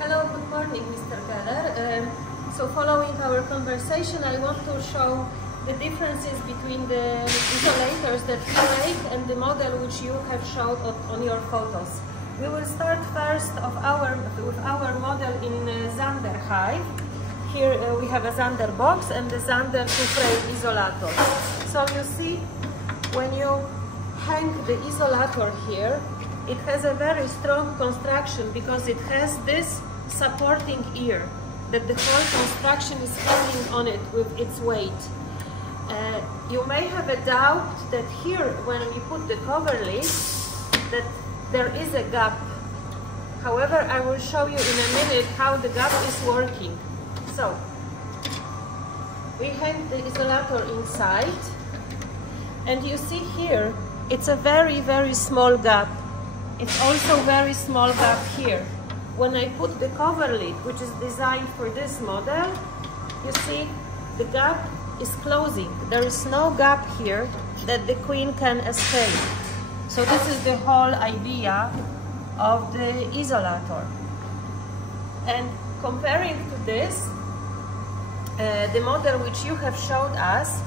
Hello, good morning, Mr. Geller. So following our conversation, I want to show the differences between the isolators that we make and the model which you have showed on your photos. We will start first with our model in Zander hive. Here we have a Zander box and the Zander two-frame isolator. So you see, when you hang the isolator here, it has a very strong construction because it has this supporting ear that the whole construction is hanging on it with its weight. You may have a doubt that here, when we put the cover lid, that there is a gap. However, I will show you in a minute how the gap is working. So, we hang the isolator inside, and you see here, it's a very, very small gap. It's also very small gap here. When I put the cover lid, which is designed for this model, you see the gap is closing. There is no gap here that the queen can escape. So this is the whole idea of the isolator. And comparing to this, the model which you have showed us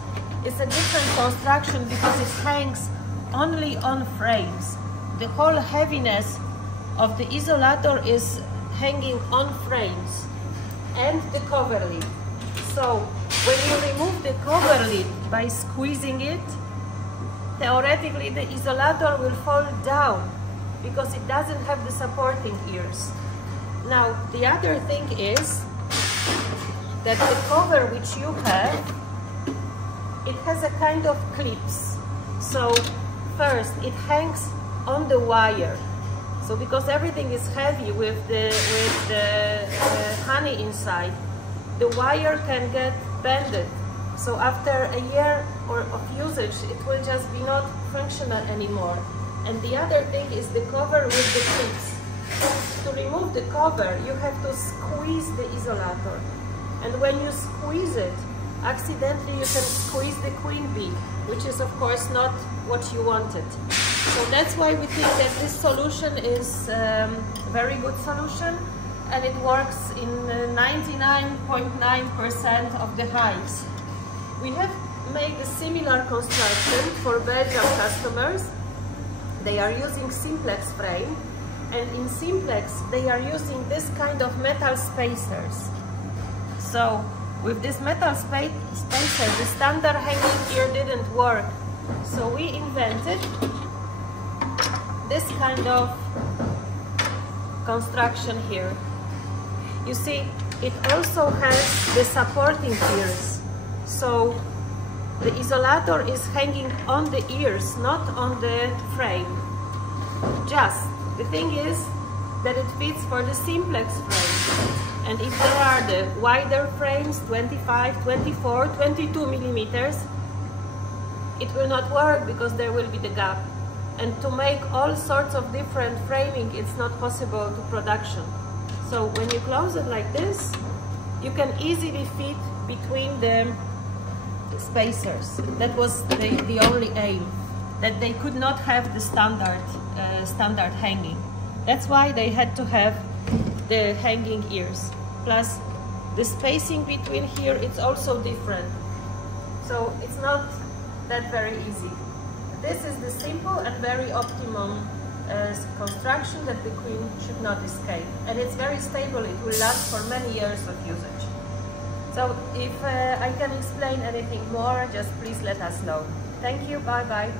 is a different construction because it hangs only on frames. The whole heaviness of the isolator is hanging on frames and the cover lid. So when you remove the cover lid by squeezing it, theoretically the isolator will fall down because it doesn't have the supporting ears. Now the other thing is that the cover which you have, it has a kind of clips. So first it hangs on the wire. So because everything is heavy with the honey inside, the wire can get bended. So after a year of usage, it will just be not functional anymore. And the other thing is the cover with the clips. To remove the cover, you have to squeeze the isolator. And when you squeeze it, accidentally you can squeeze the queen bee, which is of course not what you wanted. So that's why we think that this solution is a very good solution, and it works in 99.9% of the hives. We have made a similar construction for Belgian customers. They are using Simplex frame, and in Simplex they are using this kind of metal spacers. So with this metal spacer, the standard hanging ear didn't work. So we invented this kind of construction here. You see, it also has the supporting ears. So the isolator is hanging on the ears, not on the frame. Just, the thing is that it fits for the Simplex frame. And if there are the wider frames, 25, 24, 22 millimeters, it will not work because there will be the gap. And to make all sorts of different framing, it's not possible to production. So when you close it like this, you can easily fit between the spacers. That was the only aim, that they could not have the standard hanging. That's why they had to have the hanging ears. Plus the spacing between here, it's also different. So it's not that very easy. This is the simple and very optimum construction that the queen should not escape. And it's very stable, it will last for many years of usage. So if I can explain anything more, just please let us know. Thank you, bye bye.